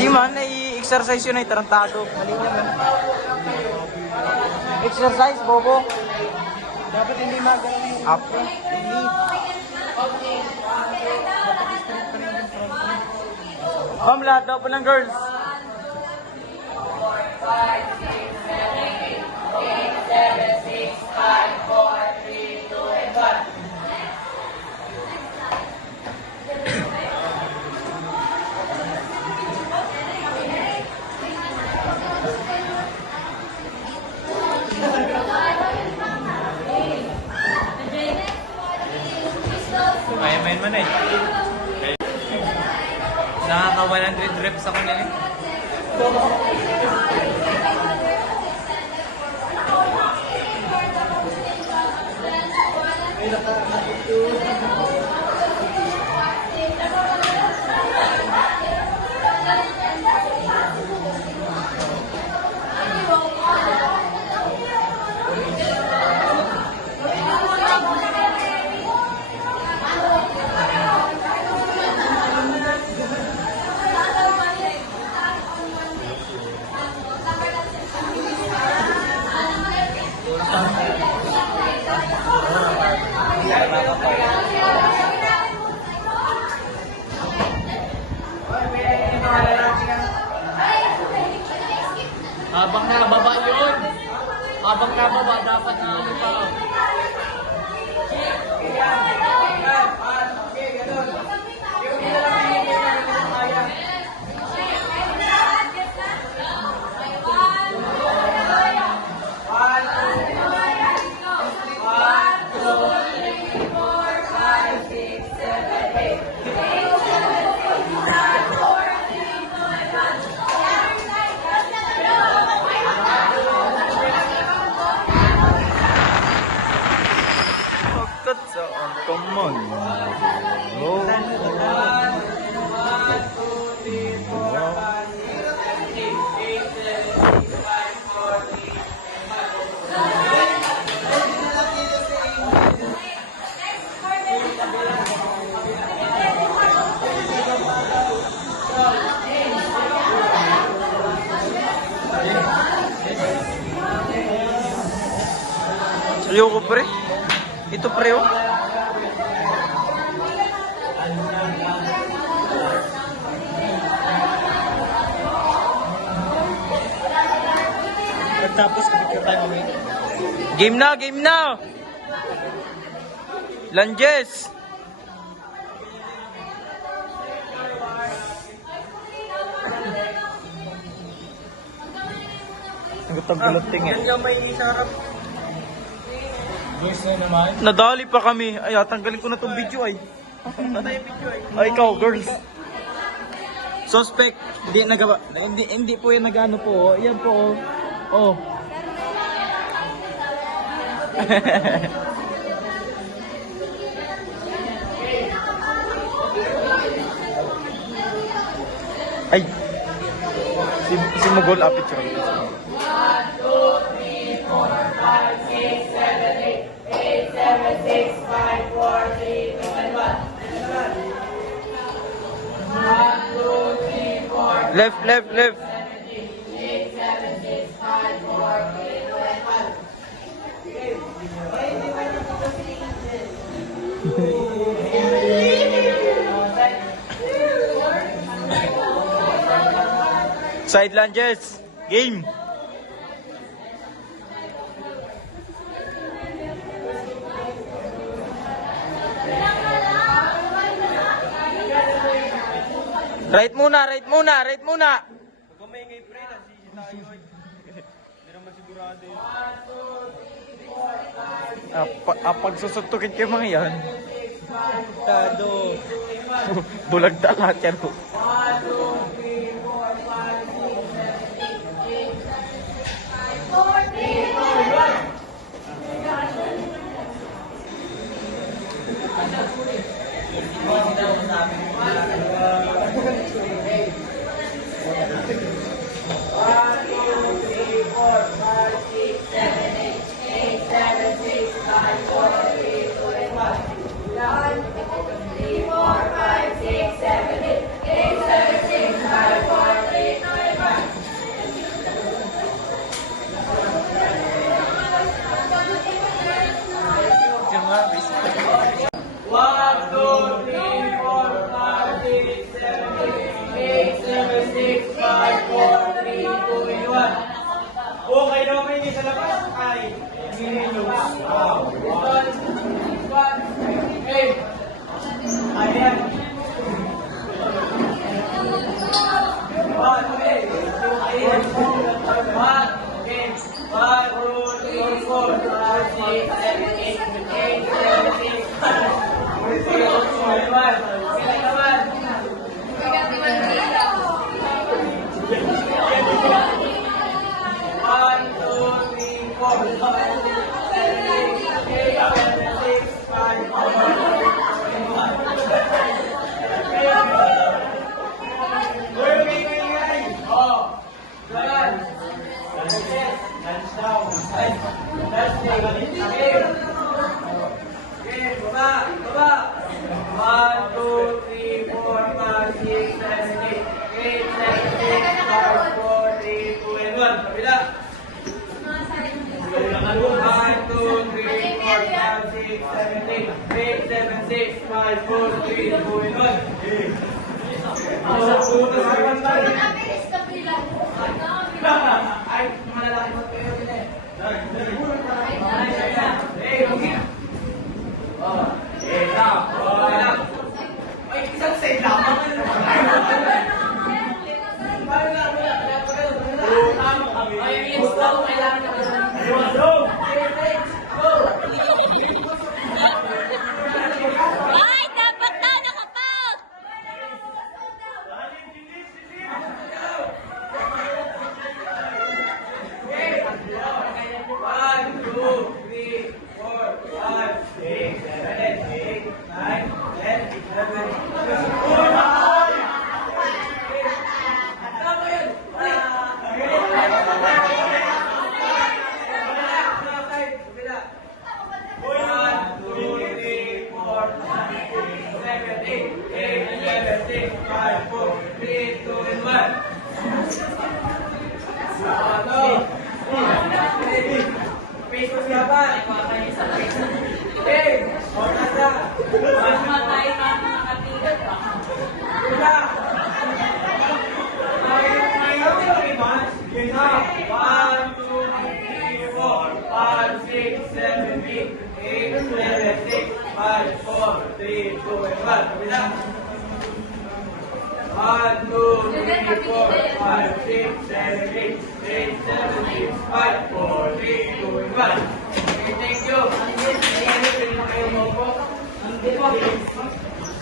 Di man, i-exercise yun ay tarantado. Mali naman. Exercise, bobo. Dapat hindi magalaw yung up. Ma'am, lahat daw po ng girls. 1. Main man eh. Nakaka 100 reps ako na eh. Habang nababa yun. Habang nababa, dapat na ano pa. Come on. Oh. 1, 2, 3, 4, 5, 6, 7, 8, 9, 10, 11, 12, 13, 14, 15, 16, 17, 18, 19, 20, 21, 22, 23, 24, 25, 26, 27, 28, 29, 30. Ayoko pre. Ito pre oh. Tapos kapag tayo mamay. Game na, game na. Lunges. Nagtag-galating eh. Yan may isarap. Yes na naman. Nadali pa kami. Ay, tanggalin ko na tong video ay. Patay yung video ay. Ay, ikaw, girls. Suspect. Hindi po yan nagano po. Yan po. Oh. Ay. Si Mogol apit siya. 1, 2, 3, 4, 5, 6, 7, 8, 8, 7, 6, 5, 4, 3, 2, and 1. 1, 2, 3, 4, Left, left, left. 8, 7, 6, 5, 4, 3, 2, and 1. Side lunges. Game. Right muna, right muna, right muna. Huwag kang maingay pre, nasisi tayo. Hindi naman sigurado yun. Pagsusuntukin kayo mga yan. Tado. Bulag na lahat yan. Okay na ba hindi sa labas? Ay, ayan. Ay, dapat na nakapal!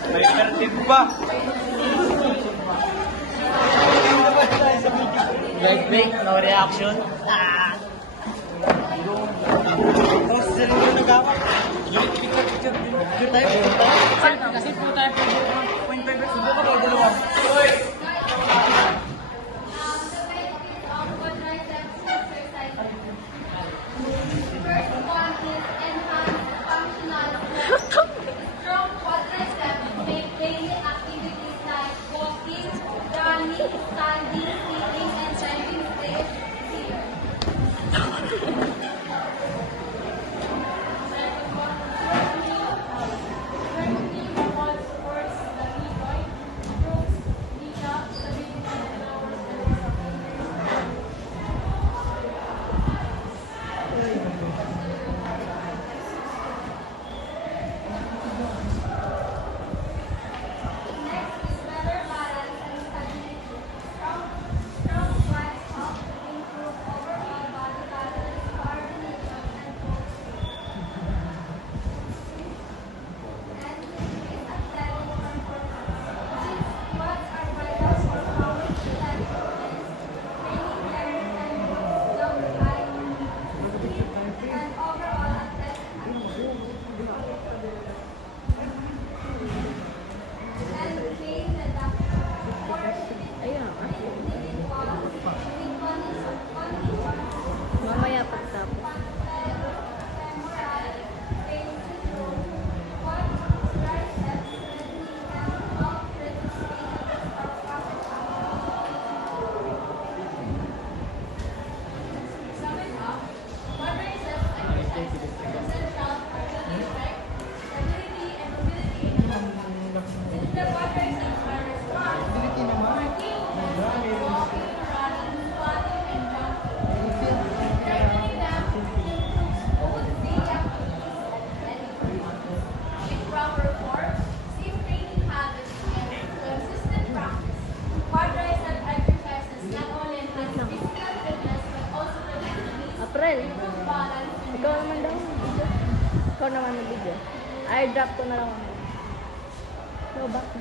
May pertin pa. Leg break, no reaction. Tapos sila yung nag-awak. Picture tayo. Kasi po tayo Point 5 minutes. Subukan ko dalawa. Strong quadriceps make daily activities like walking, running, standing, sitting, and jumping straight easier. I-drop ko na lang. No back.